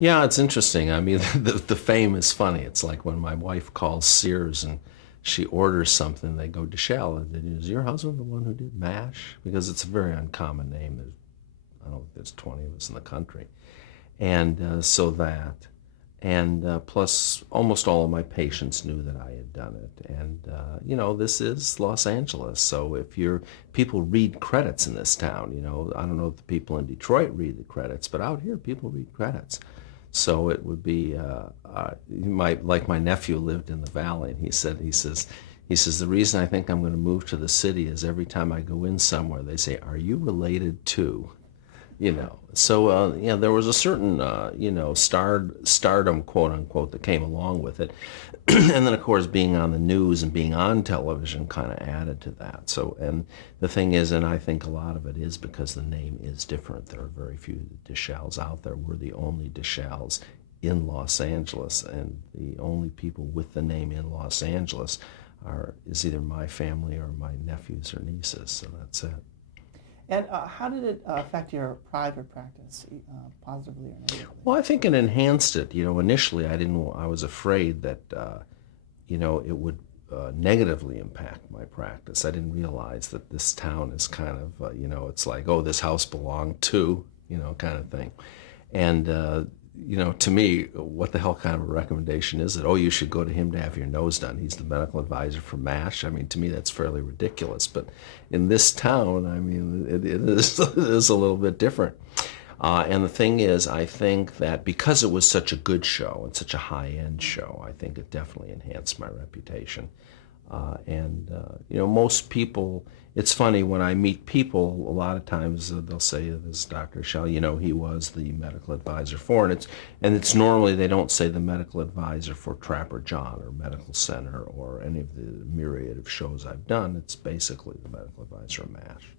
Yeah, it's interesting. I mean, the fame is funny. It's like when my wife calls Sears and she orders something, they go, Dishell, is your husband the one who did MASH? Because it's a very uncommon name. I don't think there's 20 of us in the country. And so that, and plus almost all of my patients knew that I had done it. And, this is Los Angeles. So people read credits in this town, I don't know if the people in Detroit read the credits, but out here people read credits. So it would be, like my nephew lived in the valley, and he says, the reason I think I'm going to move to the city is every time I go in somewhere, they say, are you related to? So there was a certain stardom, quote unquote, that came along with it. And then of course being on the news and being on television kind of added to that. So, and the thing is, and I think a lot of it is because the name is different. There are very few Dishells out there. We're the only Dishells in Los Angeles, and the only people with the name in Los Angeles is either my family or my nephews or nieces. So that's it. And how did it affect your private practice, positively or negatively? Well, I think it enhanced it. Initially I was afraid that, it would negatively impact my practice. I didn't realize that this town is kind of, it's like, oh, this house belonged to, kind of thing. And, to me, what the hell kind of a recommendation is it? Oh, you should go to him to have your nose done. He's the medical advisor for MASH. I mean, to me, that's fairly ridiculous. But in this town, I mean, it is a little bit different. And the thing is, I think that because it was such a good show and such a high-end show, I think it definitely enhanced my reputation. Most people, it's funny, when I meet people, a lot of times they'll say, this is Dr. Shell, he was the medical advisor for, and it's normally, they don't say the medical advisor for Trapper John or Medical Center or any of the myriad of shows I've done. It's basically the medical advisor of MASH.